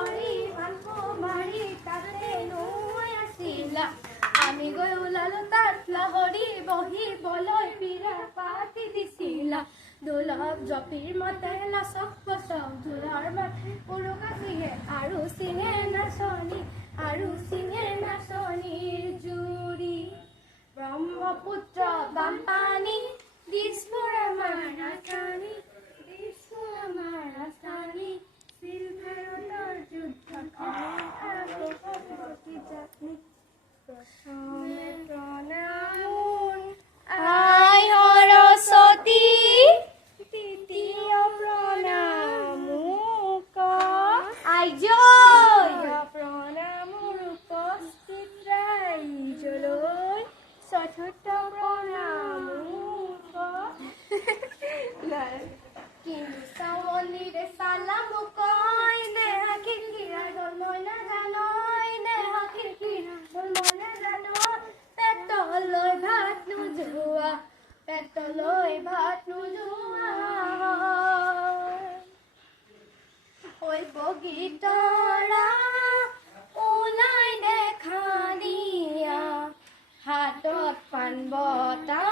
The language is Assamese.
পাহৰি মাংস মাৰি তাতে নৈ আছিলা আমি গৈ ওলালো তাত লাহৰি বহিবলৈ বিৰা পাতি দিছিলা দোলক জপিৰ মতে নাচক বচাও জোৰাৰ মাথে উৰুকা চিঙে আৰু চিঙে নাচনীৰ জুৰি ব্ৰহ্মপুত্ৰ বানপানী দিছপুৰ আমাৰ ৰাজধানী আছিল ভাৰতৰ যুদ্ধ প্ৰথমে প্ৰণাম আই সৰস্বতী তৃতীয় প্ৰণাম আইজয় প্ৰণাম উপস্থিত ৰাইজলৈ চতুৰ্থ প্ৰণাম কিন্তু চাৱলীৰে চালাম কয় নেহা খিৰিকীৰা গল মই নাজানয় নেহা খিৰিকীৰা গল মই নাজানো পেটলৈ ভাত নোযোৱা ঐ বগীতৰা ওলাই দেখা দিয়া হাতত পাণ বটা